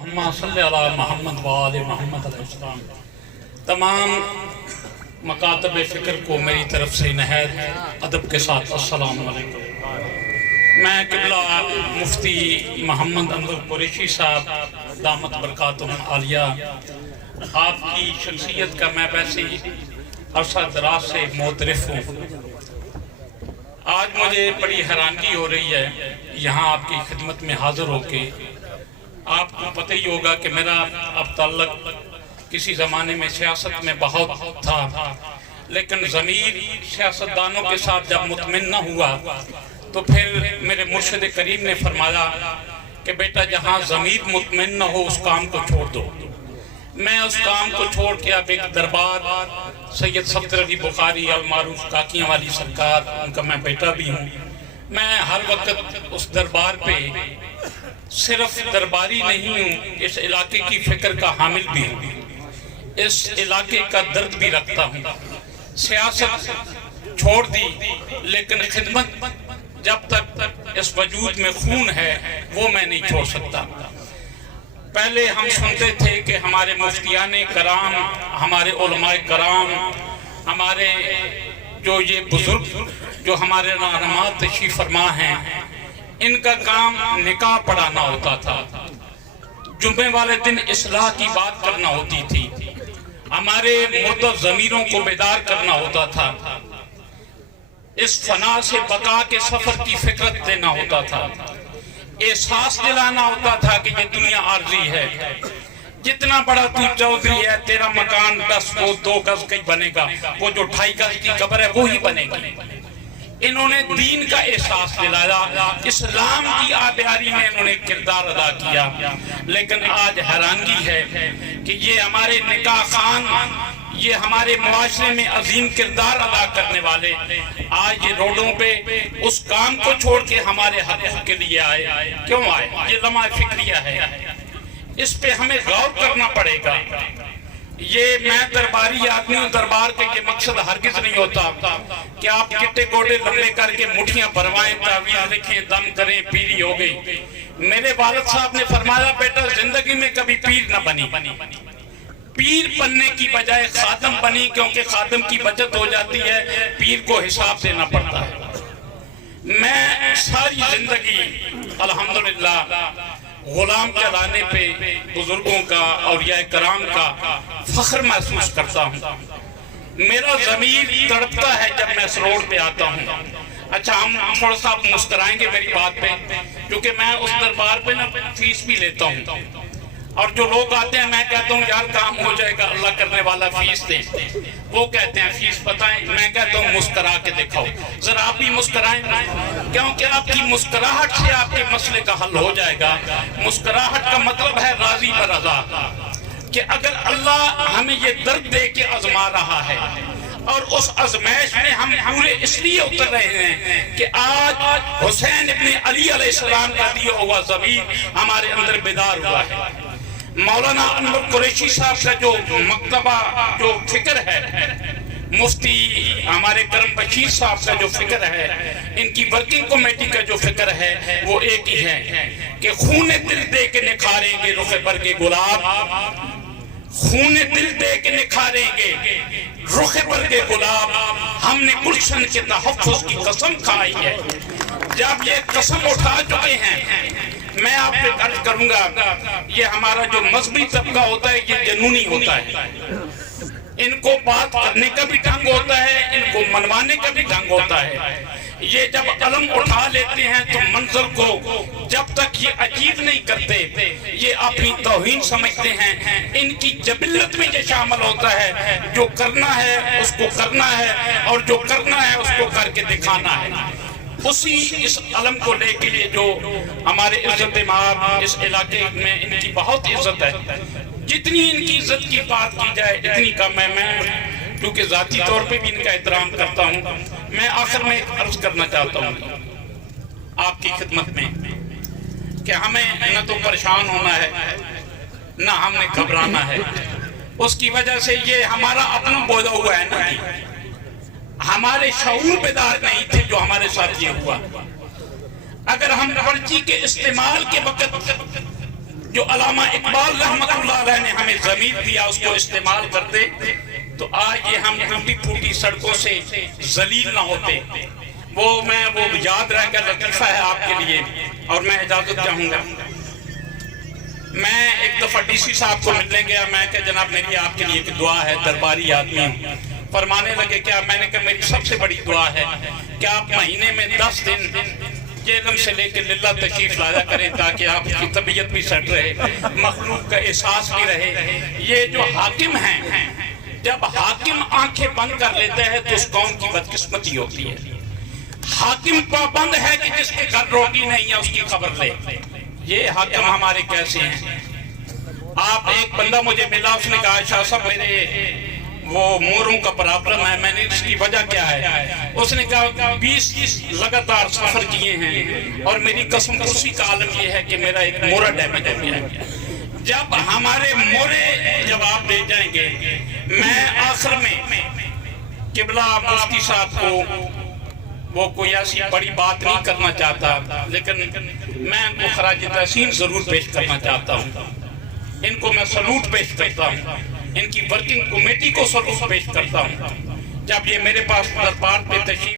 اللہم صلی علی محمد وآل محمد علیہ السلام۔ تمام مکاتب فکر کو میری طرف سے نہایت ادب کے ساتھ السلام علیکم۔ میں قبلہ مفتی محمد انور قریشی صاحب دامت برکاتہم عالیہ، آپ کی شخصیت کا میں ویسے عرصہ دراز سے معترف ہوں۔ آج مجھے بڑی حیرانگی ہو رہی ہے یہاں آپ کی خدمت میں حاضر ہو کے۔ آپ کو پتہ ہی ہوگا کہ میرا اب تعلق کسی زمانے میں سیاست میں بہت تھا، لیکن ضمیر سیاستدانوں کے ساتھ جب مطمئن نہ ہوا تو پھر میرے مرشد کریم نے فرمایا کہ بیٹا جہاں ضمیر مطمئن نہ ہو اس کام کو چھوڑ دو۔ میں اس کام کو چھوڑ کے اب ایک دربار سید صفدر علی بخاری المعروف کاکیاں والی سرکار، ان کا میں بیٹا بھی ہوں، میں ہر وقت اس دربار پہ صرف درباری نہیں ہوں، اس علاقے کی فکر کا حامل بھی ہوں، اس علاقے کا درد بھی رکھتا ہوں۔ سیاست چھوڑ دی لیکن خدمت جب تک اس وجود میں خون ہے وہ میں نہیں چھوڑ سکتا۔ پہلے ہم سنتے تھے کہ ہمارے مفتیان کرام، ہمارے علماء کرام، ہمارے جو یہ بزرگ جو ہمارے رہنما تشریف فرما ہیں، ان کا کام نکاح پڑھانا ہوتا تھا، جمعے والے دن اصلاح کی بات کرنا ہوتی تھی، ہمارے مردہ ضمیروں کو بیدار کرنا ہوتا تھا، اس فنا سے بقا کے سفر کی فکرت دینا ہوتا تھا، احساس دلانا ہوتا تھا کہ یہ دنیا عارضی ہے، جتنا بڑا تو چودھری ہے تیرا مکان 10 کو 2 گز کئی بنے گا، وہ جو 2.5 گز کی قبر ہے وہی بنے گی۔ انہوں نے دین کا احساس دلایا، اسلام کی آبیاری میں انہوں نے کردار ادا کیا، لیکن آج حیرانگی ہے کہ یہ ہمارے نکاح خان، یہ ہمارے معاشرے میں عظیم کردار ادا کرنے والے آج یہ روڈوں پہ اس کام کو چھوڑ کے ہمارے حق کے لیے آئے۔ کیوں آئے؟ یہ لمحہ فکریہ ہے، اس پہ ہمیں غور کرنا پڑے گا۔ یہ میں درباری آدمی ہوں، دربار کے یہ مقصد ہرگز نہیں ہوتا کہ آپ گٹے گوڑے لمبے کر کے مٹھیاں بھروائیں، تعویذ لکھیں، دم کریں، پیری ہو گئی۔ میرے والد صاحب نے فرمایا بیٹا زندگی میں کبھی پیر نہ بنی، پیر بننے کی بجائے خادم بنی، کیونکہ خادم کی بچت ہو جاتی ہے، پیر کو حساب دینا پڑتا ہے۔ میں ساری زندگی الحمدللہ غلام کہلانے پہ بزرگوں کا، اولیاء کرام کا فخر محسوس کرتا ہوں۔ میرا ضمیر تڑپتا ہے جب میں اس روڈ پہ آتا ہوں۔ اچھا ہم تھوڑا سا مسکرائیں گے میری بات پہ، کیونکہ میں اس دربار پہ نا فیس بھی لیتا ہوں، اور جو لوگ آتے ہیں میں کہتا ہوں یار کام ہو جائے گا، اللہ کرنے والا فیس دے، وہ کہتے ہیں فیس بتائیں، میں کہتا ہوں مسکرا کے دکھاؤ، ذرا آپ بھی مسکرائیں، کیونکہ آپ کی مسکراہٹ سے آپ کے مسئلے کا حل ہو جائے گا۔ مسکراہٹ کا مطلب ہے راضی برضا، کہ اگر اللہ ہمیں یہ درد دے کے آزما رہا ہے اور اس آزمائش میں ہم پورے اس لیے اتر رہے ہیں کہ آج حسین ابن علی علیہ السلام کا دیا ہوا ضمیر ہمارے اندر بیدار ہوا ہے۔ مولانا انور قریشی صاحب کا جو مکتبہ جو فکر ہے، مفتی ہمارے کرم بشیر صاحب کا جو فکر ہے، ان کی ورکنگ کمیٹی کا جو فکر ہے وہ ایک ہی ہے کہ خون دل دے کے نکھاریں گے رخ برگ گلاب، خون دل دے کے نکھاریں گے رخ برگ گلاب، ہم نے گلشن کے تحفظ کی قسم کھائی ہے۔ جب یہ قسم اٹھا چکے ہیں، میں آپ سے عرض کروں گا، یہ ہمارا جو مذہبی طبقہ ہوتا ہے یہ جنونی ہوتا ہے، ان کو بات کرنے کا بھی ڈھنگ ہوتا ہے، ان کو منوانے کا بھی ڈھنگ ہوتا ہے۔ یہ جب علم اٹھا لیتے ہیں تو منظر کو جب تک یہ عجیب نہیں کرتے یہ اپنی توہین سمجھتے ہیں، ان کی جبلت میں یہ شامل ہوتا ہے، جو کرنا ہے اس کو کرنا ہے اور جو کرنا ہے اس کو کر کے دکھانا ہے۔ اسی اس علم کو لے کے یہ جو ہمارے عزت مآب اس علاقے میں ان کی بہت عزت ہے، جتنی ان کی عزت کی بات کی جائے اتنی کم ہے۔ میں کیونکہ ذاتی طور پہ بھی ان کا احترام کرتا ہوں، میں آخر میں ایک عرض کرنا چاہتا ہوں آپ کی خدمت میں کہ ہمیں نہ تو پریشان ہونا ہے نہ ہم نے گھبرانا ہے۔ اس کی وجہ سے یہ ہمارا اپنا بوجھا ہوا ہے نا، ہمارے شعور بیدار نہیں تھے جو ہمارے ساتھ یہ ہوا۔ اگر ہم پرچی کے استعمال کے وقت جو علامہ اقبال رحمت اللہ علیہ نے ہمیں ضمیر دیا اس کو استعمال کرتے تو آج یہ ہم ٹوٹی پھوٹی سڑکوں سے ذلیل نہ ہوتے. وہ یاد رہ گیا لطیفہ ہے آپ کے لیے اور میں اجازت چاہوں گا. میں ایک دفعہ ڈی سی صاحب کو ملنے گیا. میں کہ جناب میری آپ کے لیے ایک دعا ہے, درباری آدمی ہوں. فرمانے لگے کیا؟ میں نے کہا میری سب سے بڑی دعا ہے کہ آپ مہینے میں 10 دن جہلم سے لے کے للہ تشریف لایا کریں تاکہ آپ کی طبیعت بھی سیٹ رہے, مخلوق کا احساس بھی رہے. یہ جو حاکم ہیں, جب حاکم آنکھیں بند کر لیتے ہیں تو اس قوم کی بدقسمتی ہوتی ہے. حاکم پابند ہے کہ جس کے گھر روٹی نہیں ہے اس کی خبر لے. یہ حاکم ہمارے کیسے ہیں؟ آپ ایک بندہ مجھے ملا, اس نے کہا شاہ صاحب میرے وہ موروں کا پرابلم ہے. میں نے اس کی وجہ کیا ہے؟ اس نے کہا 20 لگاتار سفر کیے ہیں اور میری قسم کرسی کا عالم یہ ہے کہ میرا ایک مورا ڈیمیج ہو گیا ہے. جب ہمارے مورے جواب دے جائیں گے, میں آخر میں قبلہ مفتی صاحب کو وہ کوئی ایسی بڑی بات نہیں کرنا چاہتا, لیکن میں ان کو خراج تحسین ضرور پیش کرنا چاہتا ہوں. ان کو میں سلوٹ پیش کرتا ہوں, ان کی ورکنگ کمیٹی کو سلوٹ پیش کرتا ہوں. جب یہ میرے پاس دربار پہ تشریف